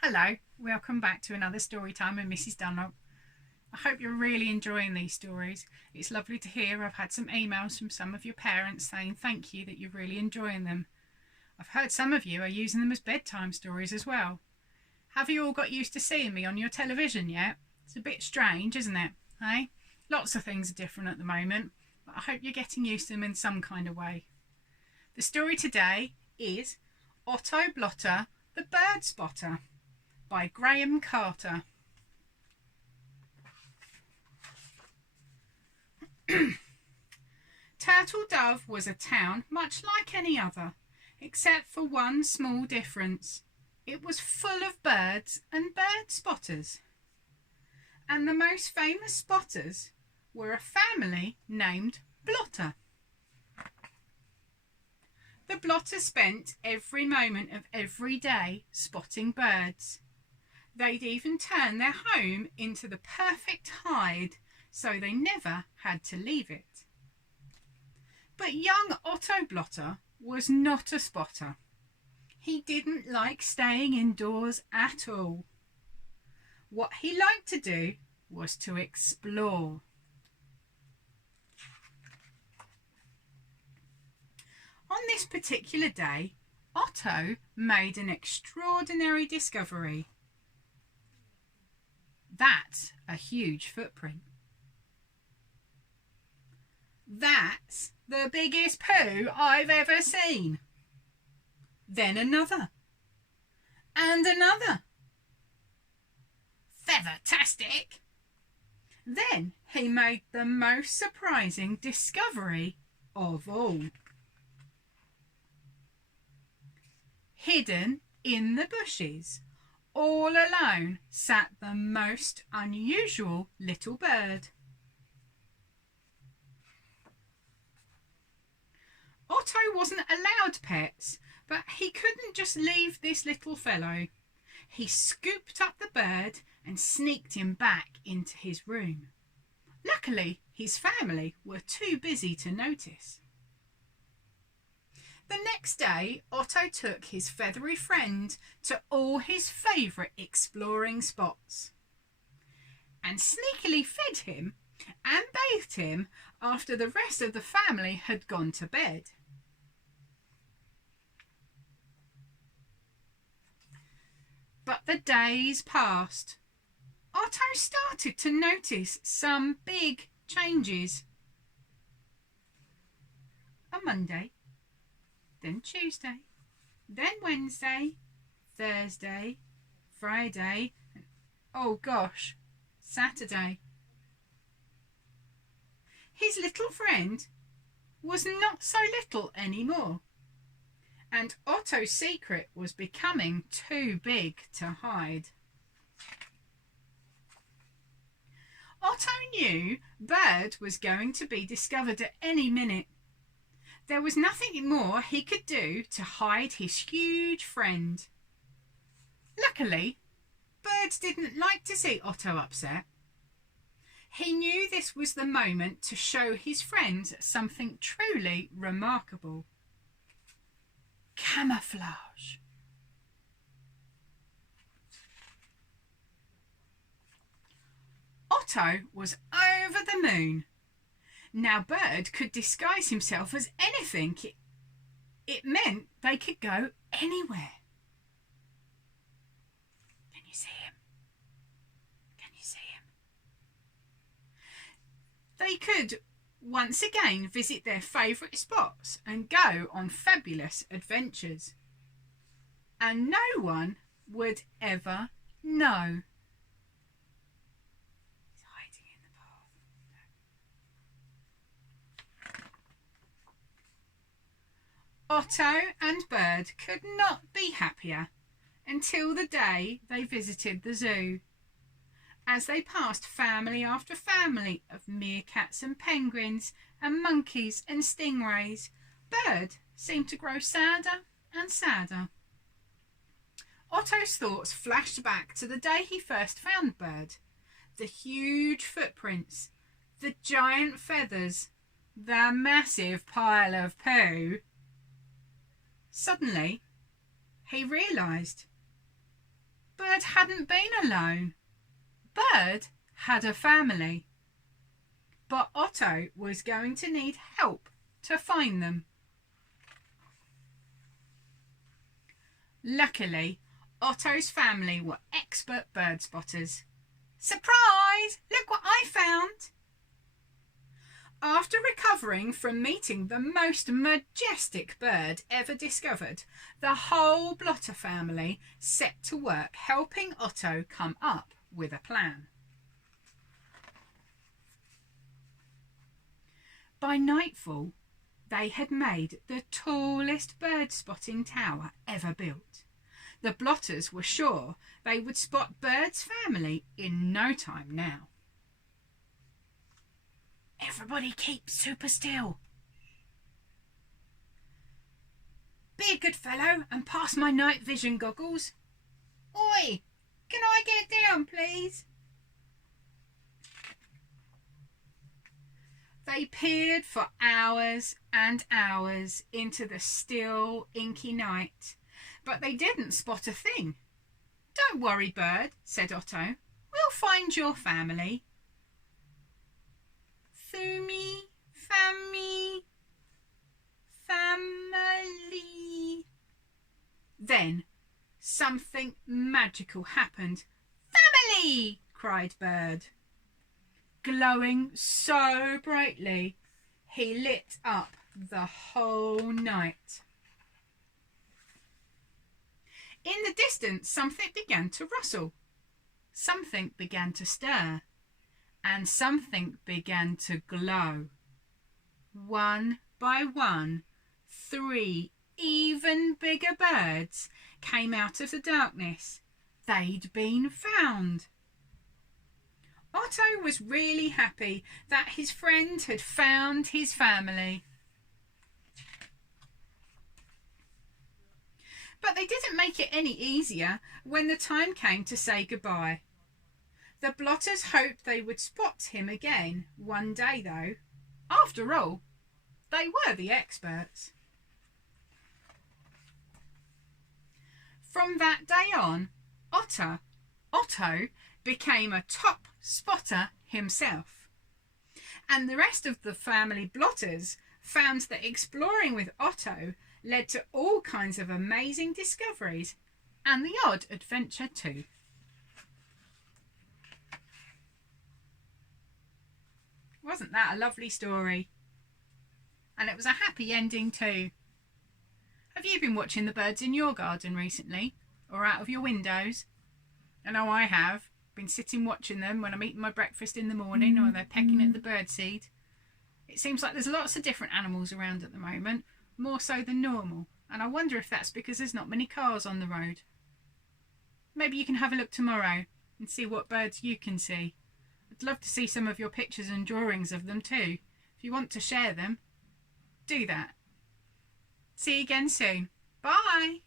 Hello, welcome back to another story time with Mrs. Dunlop. I hope you're really enjoying these stories. It's lovely to hear. I've had some emails from some of your parents saying thank you, that you're really enjoying them. I've heard some of you are using them as bedtime stories as well. Have you all got used to seeing me on your television yet? It's a bit strange, isn't it? Hey? Lots of things are different at the moment, but I hope you're getting used to them in some kind of way. The story today is Otto Blotter, the Bird Spotter, by Graham Carter. Turtle Dove was a town much like any other, except for one small difference. It was full of birds and bird spotters. And the most famous spotters were a family named Blotter. The Blotters spent every moment of every day spotting birds. They'd even turn their home into the perfect hide, so they never had to leave it. But young Otto Blotter was not a spotter. He didn't like staying indoors at all. What he liked to do was to explore. On this particular day, Otto made an extraordinary discovery. That's a huge footprint. That's the biggest poo I've ever seen. Then another. And another. Feathertastic! Then he made the most surprising discovery of all. Hidden in the bushes, all alone, sat the most unusual little bird. Otto wasn't allowed pets, but he couldn't just leave this little fellow. He scooped up the bird and sneaked him back into his room. Luckily, his family were too busy to notice. The next day, Otto took his feathery friend to all his favourite exploring spots and sneakily fed him and bathed him after the rest of the family had gone to bed. But the days passed. Otto started to notice some big changes. On Monday, then Tuesday, then Wednesday, Thursday, Friday, and oh gosh, Saturday. His little friend was not so little anymore, and Otto's secret was becoming too big to hide. Otto knew Bird was going to be discovered at any minute. There was nothing more he could do to hide his huge friend. Luckily, Bird didn't like to see Otto upset. He knew this was the moment to show his friends something truly remarkable. Camouflage. Otto was over the moon. Now Bird could disguise himself as anything. It meant they could go anywhere. Can you see him? Can you see him? They could once again visit their favourite spots and go on fabulous adventures. And no one would ever know. He's hiding in the path. Otto and Bird could not be happier until the day they visited the zoo. As they passed family after family of meerkats and penguins and monkeys and stingrays, Bird seemed to grow sadder and sadder. Otto's thoughts flashed back to the day he first found Bird. The huge footprints, the giant feathers, the massive pile of poo. Suddenly, he realised Bird hadn't been alone. Bird had a family. But Otto was going to need help to find them. Luckily, Otto's family were expert bird spotters. Surprise! Look what I found! After recovering from meeting the most majestic bird ever discovered, the whole Blotter family set to work helping Otto come up with a plan. By nightfall, they had made the tallest bird spotting tower ever built. The Blotters were sure they would spot Bird's family in no time now. Everybody keep super still. Be a good fellow and pass my night vision goggles. Oi, can I get down, please? They peered for hours and hours into the still, inky night, but they didn't spot a thing. Don't worry, Bird, said Otto. We'll find your family. Thumi, family. Then something magical happened. Family! Cried Bird. Glowing so brightly, he lit up the whole night. In the distance, something began to rustle. Something began to stir. And something began to glow. One by one, 3 even bigger birds came out of the darkness. They'd been found. Otto was really happy that his friend had found his family. But they didn't make it any easier when the time came to say goodbye. The Blotters hoped they would spot him again one day, though. After all, they were the experts. From that day on, Otto became a top spotter himself. And the rest of the family Blotters found that exploring with Otto led to all kinds of amazing discoveries and the odd adventure too. Wasn't that a lovely story? And it was a happy ending too. Have you been watching the birds in your garden recently? Or out of your windows? I know I have. Been sitting watching them when I'm eating my breakfast in the morning or they're pecking at the birdseed. It seems like there's lots of different animals around at the moment, more so than normal. And I wonder if that's because there's not many cars on the road. Maybe you can have a look tomorrow and see what birds you can see. I'd love to see some of your pictures and drawings of them too. If you want to share them, do that. See you again soon. Bye!